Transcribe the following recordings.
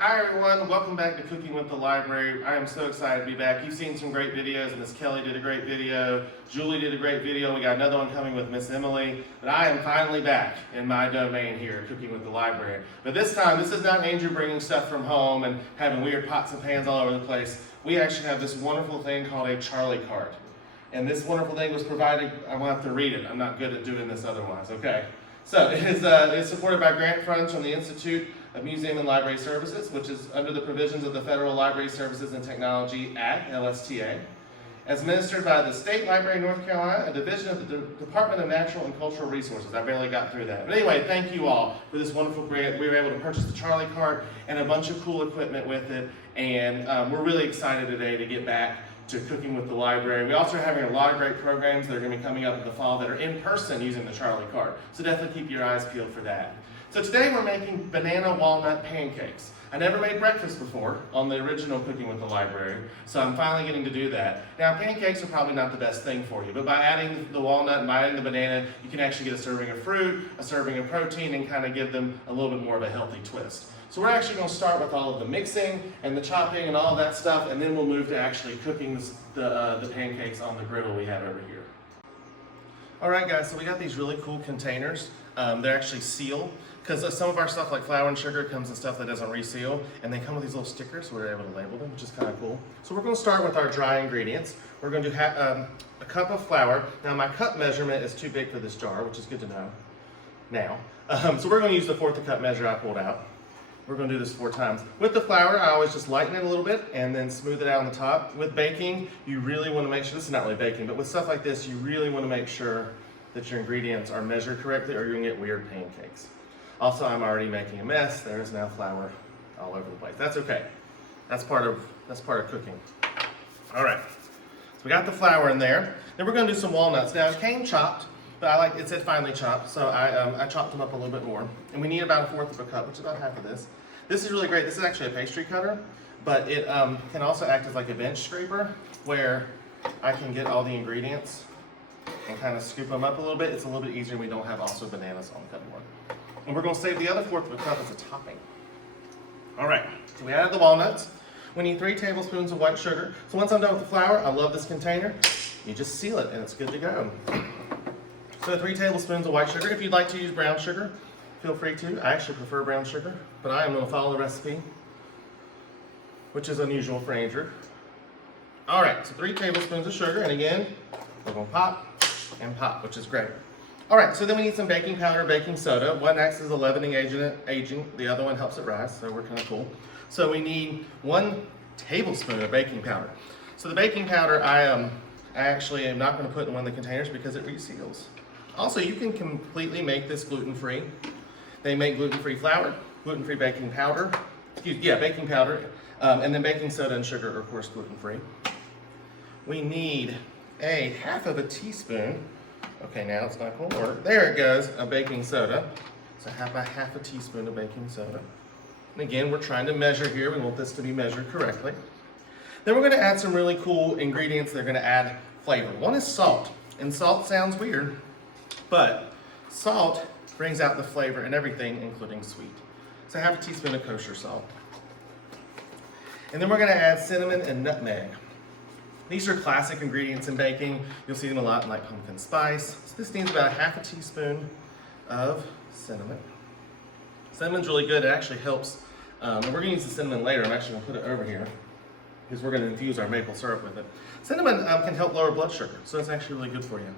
Hi everyone, welcome back to Cooking with the Library. I am so excited to be back. You've seen some great videos, Miss Kelly did a great video, Julie did a great video, we got another one coming with Miss Emily, but I am finally back in my domain here, Cooking with the Library. But this time, this is not Andrew bringing stuff from home and having weird pots and pans all over the place. We actually have this wonderful thing called a Charlie cart. And this wonderful thing was provided, I won't have to read it, I'm not good at doing this otherwise, okay? So it is supported by grant funds from the Institute of Museum and Library Services, which is under the provisions of the Federal Library Services and Technology Act, LSTA. As administered by the State Library of North Carolina, a division of the Department of Natural and Cultural Resources. I barely got through that. But anyway, thank you all for this wonderful grant. We were able to purchase the Charlie cart and a bunch of cool equipment with it. And we're really excited today to get back to Cooking with the Library. We also are having a lot of great programs that are going to be coming up in the fall that are in person using the Charlie cart. So definitely keep your eyes peeled for that. So today we're making banana walnut pancakes. I never made breakfast before on the original Cooking with the Library, so I'm finally getting to do that. Now pancakes are probably not the best thing for you, but by adding the walnut and by adding the banana, you can actually get a serving of fruit, a serving of protein, and kind of give them a little bit more of a healthy twist. So we're actually going to start with all of the mixing and the chopping and all of that stuff, and then we'll move to actually cooking the pancakes on the griddle we have over here. All right guys, so we got these really cool containers. They're actually sealed, because some of our stuff like flour and sugar comes in stuff that doesn't reseal, and they come with these little stickers so we're able to label them, which is kind of cool. So we're going to start with our dry ingredients. We're going to do a cup of flour. Now my cup measurement is too big for this jar, which is good to know now. So we're going to use the fourth of cup measure I pulled out. We're going to do this 4 times. With the flour, I always just lighten it a little bit and then smooth it out on the top. With baking, you really want to make sure, this is not really baking, but with stuff like this, you really want to make sure that your ingredients are measured correctly or you're going to get weird pancakes. Also, I'm already making a mess. There is now flour all over the place. That's okay. That's part of cooking. All right, so we got the flour in there. Then we're going to do some walnuts. Now it came chopped, but it said finely chopped, so I chopped them up a little bit more. And we need about 1/4 of a cup, which is about half of this. This is really great. This is actually a pastry cutter, but it can also act as like a bench scraper where I can get all the ingredients and kind of scoop them up a little bit. It's a little bit easier when we don't have also bananas on the cutting board. And we're going to save the other 1/4 of a cup as a topping. All right, so we added the walnuts. We need 3 tablespoons of white sugar. So once I'm done with the flour, I love this container. You just seal it and it's good to go. So 3 tablespoons of white sugar. If you'd like to use brown sugar, feel free to. I actually prefer brown sugar, but I am going to follow the recipe, which is unusual for Andrew. All right, so 3 tablespoons of sugar, and again, we're going to pop and pop, which is great. All right, so then we need some baking powder, baking soda. One acts as a leavening agent, the other one helps it rise, so we're kind of cool. So we need 1 tablespoon of baking powder. So the baking powder, I actually am not going to put in one of the containers because it reseals. Also, you can completely make this gluten-free. They make gluten-free flour, gluten-free baking powder, baking powder, and then baking soda and sugar are of course gluten-free. We need a 1/2 teaspoon. Okay, now it's not going to work. There it goes, a baking soda. So about 1/2 teaspoon of baking soda. And again, we're trying to measure here. We want this to be measured correctly. Then we're going to add some really cool ingredients that are going to add flavor. One is salt, and salt sounds weird, but salt brings out the flavor in everything, including sweet. So 1/2 teaspoon of kosher salt. And then we're going to add cinnamon and nutmeg. These are classic ingredients in baking. You'll see them a lot in like pumpkin spice. So this needs about 1/2 teaspoon of cinnamon. Cinnamon's really good. It actually helps. And we're going to use the cinnamon later. I'm actually going to put it over here because we're going to infuse our maple syrup with it. Cinnamon can help lower blood sugar, so it's actually really good for you.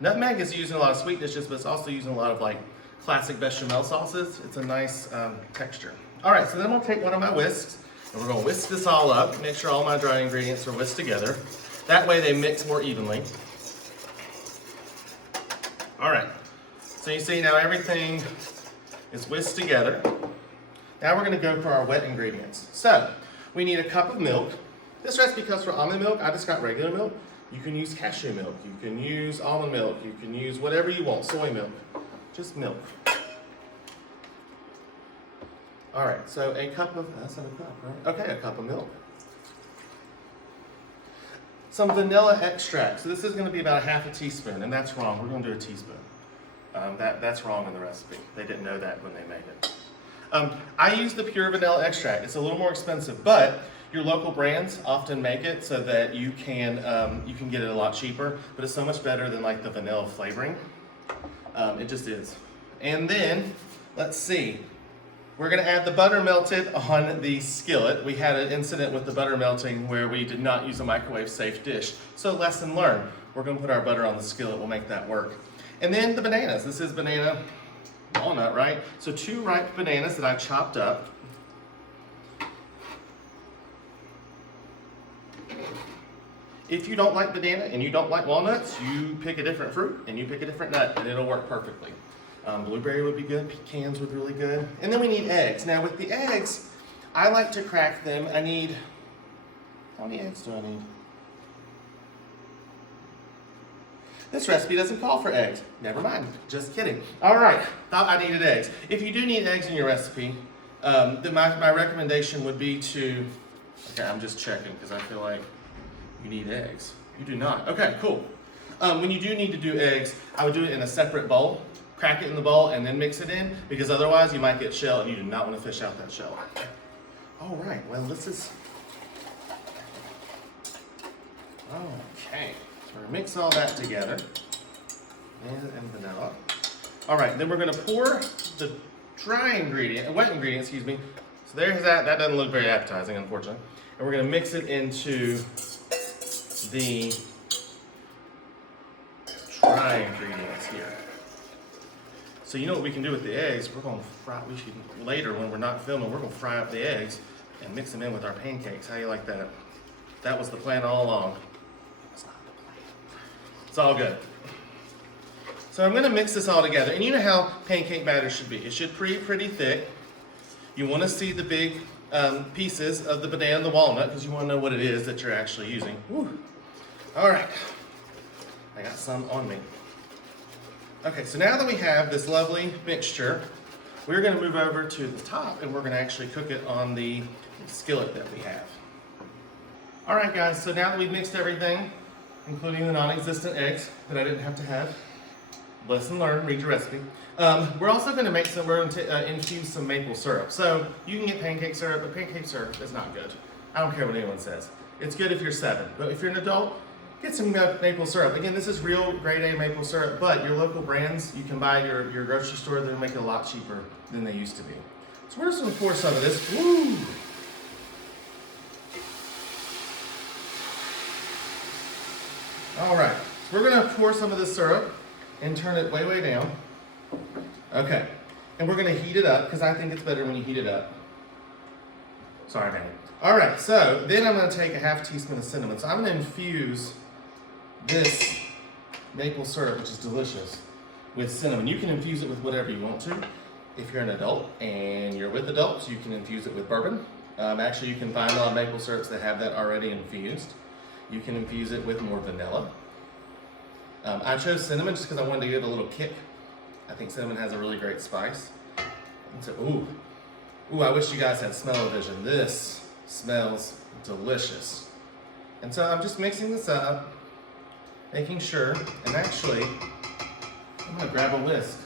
Nutmeg is used in a lot of sweet dishes, but it's also used in a lot of like classic bechamel sauces. It's a nice texture. All right, so then we'll take one of my whisks, and we're going to whisk this all up, make sure all my dry ingredients are whisked together. That way they mix more evenly. All right, so you see now everything is whisked together. Now we're going to go for our wet ingredients. So we need a cup of milk. This recipe calls for almond milk. I just got regular milk. You can use cashew milk. You can use almond milk. You can use whatever you want, soy milk. Just milk. All right, so a cup of, that's not a cup, right? Okay, a cup of milk. Some vanilla extract. So this is going to be about 1/2 teaspoon, and that's wrong. We're going to do a teaspoon. That's wrong in the recipe. They didn't know that when they made it. I use the pure vanilla extract. It's a little more expensive, but your local brands often make it so that you can get it a lot cheaper, but it's so much better than like the vanilla flavoring. It just is. And then, let's see. We're gonna add the butter melted on the skillet. We had an incident with the butter melting where we did not use a microwave safe dish. So lesson learned. We're gonna put our butter on the skillet, we'll make that work. And then the bananas. This is banana walnut, right? So 2 ripe bananas that I chopped up. If you don't like banana and you don't like walnuts, you pick a different fruit and you pick a different nut and it'll work perfectly. Blueberry would be good, pecans would be really good. And then we need eggs. Now with the eggs, I like to crack them. How many eggs do I need? This recipe doesn't call for eggs. Never mind, just kidding. All right, thought I needed eggs. If you do need eggs in your recipe, then my recommendation would be to, okay, I'm just checking because I feel like you need eggs. You do not. Okay, cool. When you do need to do eggs, I would do it in a separate bowl. Crack it in the bowl and then mix it in, because otherwise you might get shell and you do not want to fish out that shell. All right, well this is, okay. So we're gonna mix all that together, and vanilla. All right, then we're gonna pour the wet ingredient, excuse me. So there's that. That doesn't look very appetizing, unfortunately. And we're gonna mix it into the dry ingredients here. So you know what we can do with the eggs? We're gonna fry, later when we're not filming, we're gonna fry up the eggs and mix them in with our pancakes. How you like that? That was the plan all along. It's not the plan. It's all good. So I'm gonna mix this all together. And you know how pancake batter should be. It should be pretty thick. You wanna see the big pieces of the banana and the walnut because you wanna know what it is that you're actually using. Woo. All right, I got some on me. Okay, so now that we have this lovely mixture, we're gonna move over to the top and we're gonna actually cook it on the skillet that we have. All right guys, so now that we've mixed everything, including the non-existent eggs that I didn't have to have, lesson learned, read your recipe. We're also gonna infuse some maple syrup. So you can get pancake syrup, but pancake syrup is not good. I don't care what anyone says. It's good if you're 7, but if you're an adult, get some maple syrup. Again, this is real grade A maple syrup, but your local brands, you can buy your grocery store, they'll make it a lot cheaper than they used to be. So we're just gonna pour some of this. Woo! All right, so we're gonna pour some of this syrup and turn it way, way down. Okay, and we're gonna heat it up, because I think it's better when you heat it up. Sorry, man. All right, so then I'm gonna take a half teaspoon of cinnamon. So I'm gonna infuse this maple syrup, which is delicious, with cinnamon. You can infuse it with whatever you want to. If you're an adult and you're with adults, you can infuse it with bourbon. Actually, you can find a lot of maple syrups that have that already infused. You can infuse it with more vanilla. I chose cinnamon just because I wanted to get a little kick. I think cinnamon has a really great spice. And so, ooh, I wish you guys had smell-o-vision. This smells delicious. And so I'm just mixing this up, making sure, and actually, I'm gonna grab a whisk.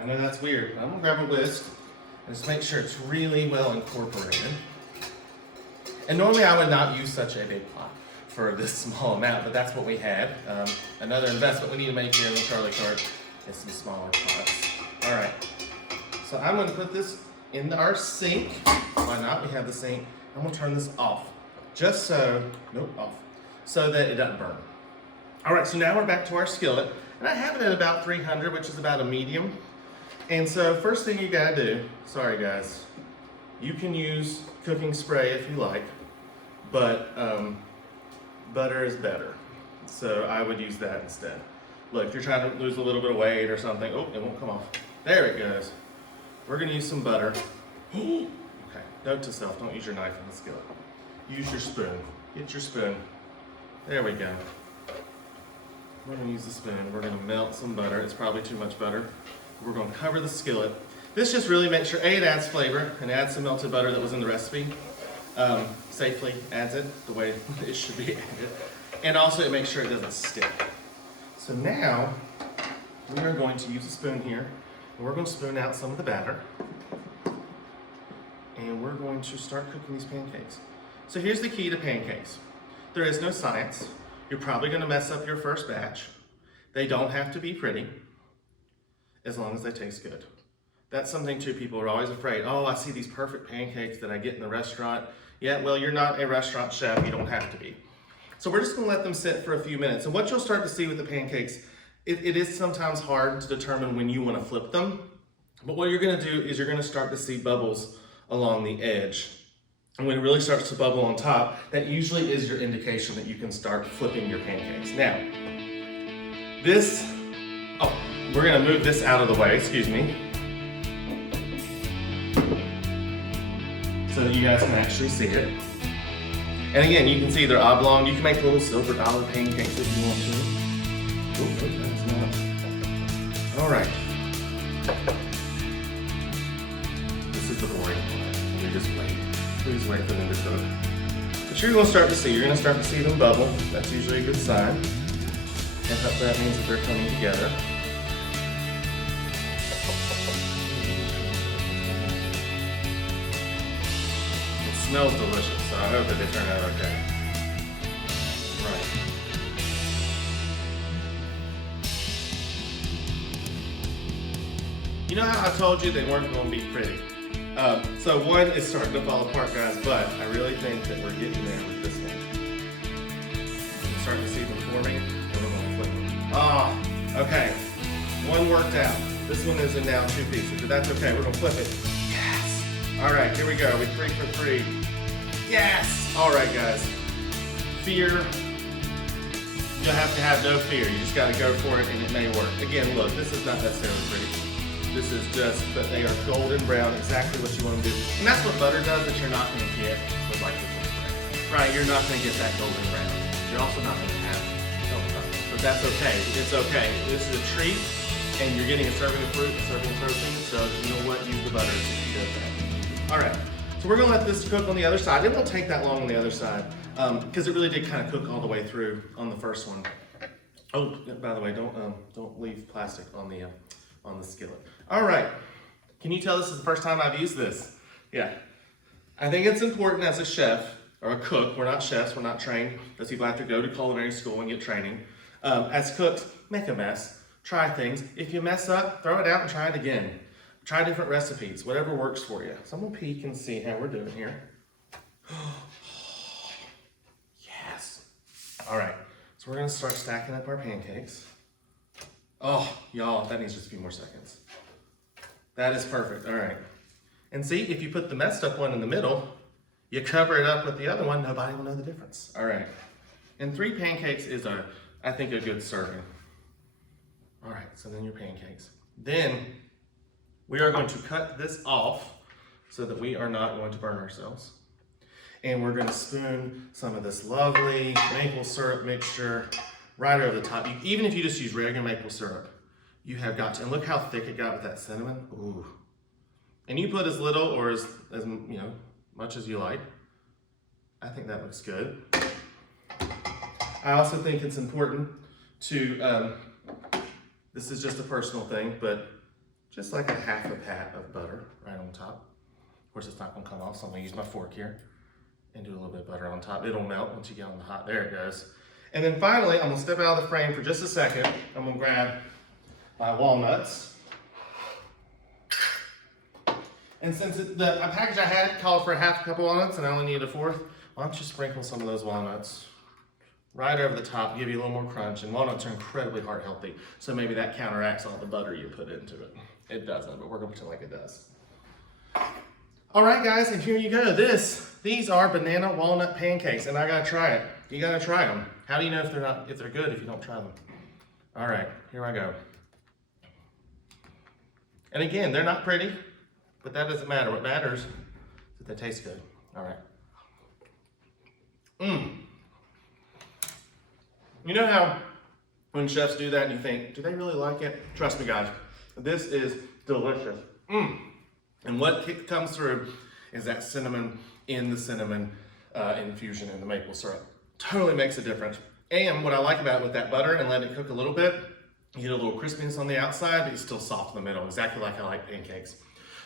I know that's weird, but I'm gonna grab a whisk and just make sure it's really well incorporated. And normally I would not use such a big pot for this small amount, but that's what we had. Another investment we need to make here in the Charlie Cart is some smaller pots. All right, so I'm gonna put this in our sink. Why not? We have the sink. I'm gonna turn this off, just so, off, so that it doesn't burn. All right, so now we're back to our skillet, and I have it at about 300, which is about a medium. And so first thing you gotta do, sorry guys, you can use cooking spray if you like, but butter is better. So I would use that instead. Look, if you're trying to lose a little bit of weight or something, oh, it won't come off. There it goes. We're gonna use some butter. Okay, note to self, don't use your knife in the skillet. Use your spoon. Get your spoon. There we go. We're gonna use the spoon. We're gonna melt some butter. It's probably too much butter. We're gonna cover the skillet. This just really makes sure, A, it adds flavor and adds some melted butter that was in the recipe. Safely adds it the way it should be added. And also it makes sure it doesn't stick. So now, we are going to use a spoon here, and we're going to spoon out some of the batter. and we're going to start cooking these pancakes. So here's the key to pancakes. There is no science. You're probably gonna mess up your first batch. They don't have to be pretty, as long as they taste good. That's something too, people are always afraid, oh, I see these perfect pancakes that I get in the restaurant. Yeah, well, you're not a restaurant chef, you don't have to be. So we're just gonna let them sit for a few minutes. And what you'll start to see with the pancakes, it is sometimes hard to determine when you wanna flip them, but what you're gonna do is you're gonna start to see bubbles along the edge. And when it really starts to bubble on top, that usually is your indication that you can start flipping your pancakes. Now, we're gonna move this out of the way, excuse me, so that you guys can actually see it. And again, you can see they're oblong. You can make little silver dollar pancakes if you want to. Oh, that's not. All right. This is the boring part. You just wait. Please wait for them to cook. But you're gonna start to see them bubble. That's usually a good sign. And that means that they're coming together. Smells delicious, so I hope that they turn out okay. Right. You know how I told you they weren't going to be pretty? So one is starting to fall apart, guys, but I really think that we're getting there with this one. We're starting to see them forming, and we're going to flip them. Ah, okay. One worked out. This one is in now 2 pieces, but that's okay. We're going to flip it. Yes! All right, here we go. We 3 for 3. Yes! All right, guys. Fear, you'll have to have no fear. You just got to go for it, and it may work. Again, look, this is not necessarily pretty. This is just that they are golden brown, exactly what you want to do. And that's what butter does that you're not going to get with like the bread. Right? You're not going to get that golden brown. You're also not going to have golden brown. But that's okay. It's okay. This is a treat, and you're getting a serving of fruit, a serving of protein. So you know what? Use the butter to do that. All right. So we're gonna let this cook on the other side. It won't take that long on the other side because it really did kind of cook all the way through on the first one. Oh, by the way, don't leave plastic on the skillet. All right, can you tell this is the first time I've used this? Yeah, I think it's important as a chef or a cook. We're not chefs, we're not trained. Those people have to go to culinary school and get training. As cooks, make a mess, try things. If you mess up, throw it out and try it again. Try different recipes, whatever works for you. So I'm gonna peek and see how we're doing here. Yes. All right, so we're gonna start stacking up our pancakes. Oh, y'all, that needs just a few more seconds. That is perfect, all right. And see, if you put the messed up one in the middle, you cover it up with the other one, nobody will know the difference. All right, and 3 pancakes is, I think, a good serving. All right, so then your pancakes. Then, we are going to cut this off so that we are not going to burn ourselves. And we're going to spoon some of this lovely maple syrup mixture right over the top. Even if you just use regular maple syrup, you have got to, and look how thick it got with that cinnamon. Ooh. And you put as little or as much as you like. I think that looks good. I also think it's important to, this is just a personal thing, but just like a half a pat of butter right on top. Of course, it's not gonna come off, so I'm gonna use my fork here and do a little bit of butter on top. It'll melt once you get on the hot, there it goes. And then finally, I'm gonna step out of the frame for just a second. I'm gonna grab my walnuts. And since the package I had called for a half cup of walnuts and I only needed a 1/4, why don't you sprinkle some of those walnuts right over the top, give you a little more crunch. And walnuts are incredibly heart healthy, so maybe that counteracts all the butter you put into it. It doesn't, but we're gonna pretend like it does. All right, guys, and here you go. These are banana walnut pancakes, and I gotta try it. You gotta try them. How do you know if they're good if you don't try them? All right, here I go. And again, they're not pretty, but that doesn't matter. What matters is that they taste good. All right. You know how when chefs do that and you think, do they really like it? Trust me, guys, this is delicious. And what comes through is that cinnamon in the cinnamon infusion in the maple syrup. Totally makes a difference. And what I like about it with that butter and let it cook a little bit, you get a little crispiness on the outside, but it's still soft in the middle, exactly like I like pancakes.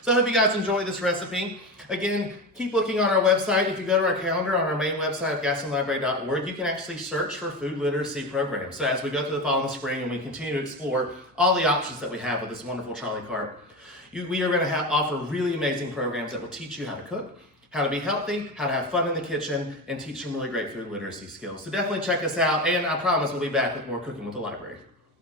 So So I hope you guys enjoy this recipe. Again, keep looking on our website. If you go to our calendar on our main website of GastonLibrary.org, you can actually search for food literacy programs. So as we go through the fall and the spring and we continue to explore all the options that we have with this wonderful Charlie Cart, we are going to offer really amazing programs that will teach you how to cook, how to be healthy, how to have fun in the kitchen, and teach some really great food literacy skills. So definitely check us out, and I promise we'll be back with more Cooking with the Library.